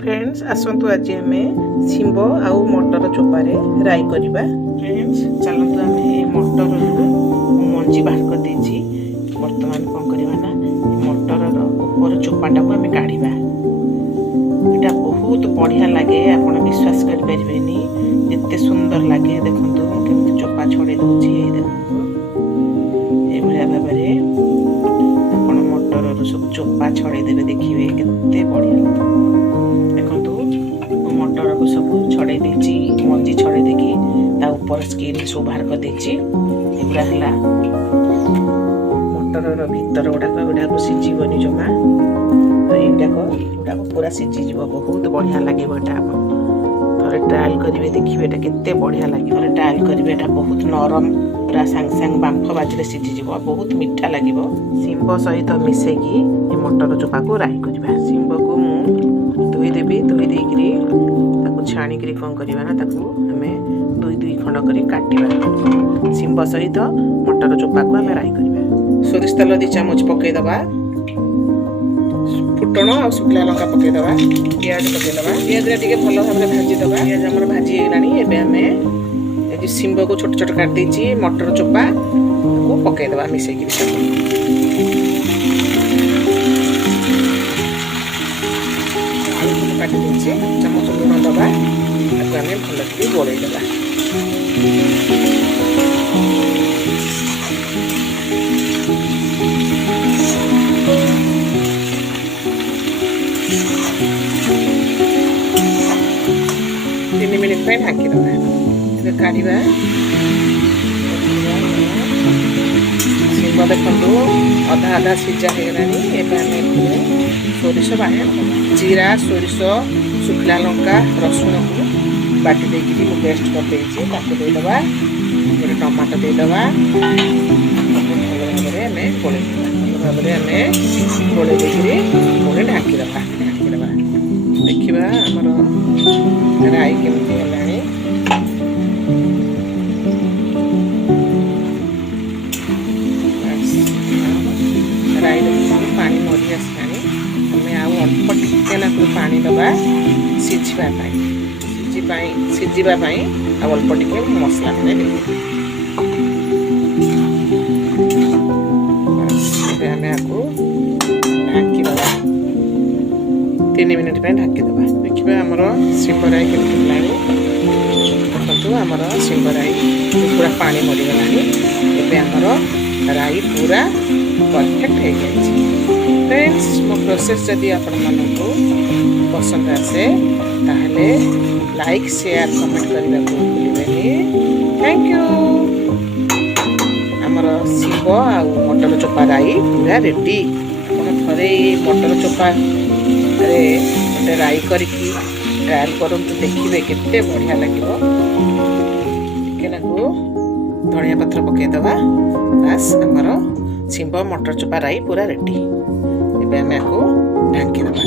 Friends आसतु आज आम शिंब आउ मटर चोपारे राई करवा। फ्रेंड्स चलतु आम मटर मंजी बाहर कर देछि। वर्तमान कौन करवा ना मटर ऊपर चोपाटा को आम काढ़ा। यहाँ बहुत बढ़िया लगे, आपड़ विश्वास करें एते सुंदर लगे। देखु केमती चोपा छड़े दूसरी देखो ये भाव में मटर सब चोपा छड़े देवे। देखिए केते बढ़िया देखु मटर को सब छड़े देची, मंजी छड़े देकी ऊपर स्किन सब बाहर कर देची। एगुड़ा है मटर भीतर गुड़ाक सीझीबनी जमा, गुड़ाक पूरा सीझीज बहुत बढ़िया लगे। थे ट्रायल करेंगे देखिए यहाँ केते बढ़िया लगे। ट्रायल करेंगे यहाँ बहुत नरम पूरा सांग सांग बांफ बाजिले सीझीज बहुत मीठा लगे। शिंब सहित मिसेकी मटर चोपा को राई करवा। शिंब को धोईदेवी, धोई देकरी छाणिक कौन करवा ना आम दुई दुई खंड कर काटिबा। शिंब सहित मटर चोपा को आम राई करवा। सोरिष तेल 2 चामच पकईदबा, फुटण आ शुखला लंका पकईदबा, पियाज पकईदबा। पियाज टे भल भाव में भाजीदबा। पियाज आम भाजी होगा। शिंब को छोट छोट काट देछि, मटर चोपा को पकईदबा मिसेकी। काटी देछि, चामच लुण दबा, आम भल गोलैदबा। 3 मिनिट पे ढाकीदबा। काढ़ा शिंब देखु अधा अधा सीझा होगा। सोरिष बाटे जीरा, सोरिष, शुखला लंका, रसुण को बाटी देकी पेस्ट कर देदे। देदबा टमाटो देदबा, भल भाव में आम गोल भाव में आम गोल देकी पुणी ढाकीदबा। देखा आमर राई केमती है। राई पानी मरी आसानी आम अल्प टिके पानी दबा सीझापी अल्प टिके मसला आम आपको ढाकीदबा। 3 मिनिट ढाकीदबा। देखिए आमर शिंब राई केमती देखु आमर शिंब राई पूरा पानी मरीगला। आमर राई पूरा परफेक्ट हो गई। फ्रेंड्स मो प्रोसेस जदि आपण मानकु पसंद आसे ताहले लाइक शेयर कमेंट करने को भूलिबेनी। Thank you. आमर शिंब आ मटर चोपा राई पूरा रेडी। आपण थरे मटर चोपा रे गोटे राई करके ट्रायल करंतु, देखिए केते बढ़िया लगिवो। केनाकु धनिया पत्र पकईदबा। बस आमर शिंब मटर चोपा राई पूरा रेडी। एबे आम ढाकीदबा।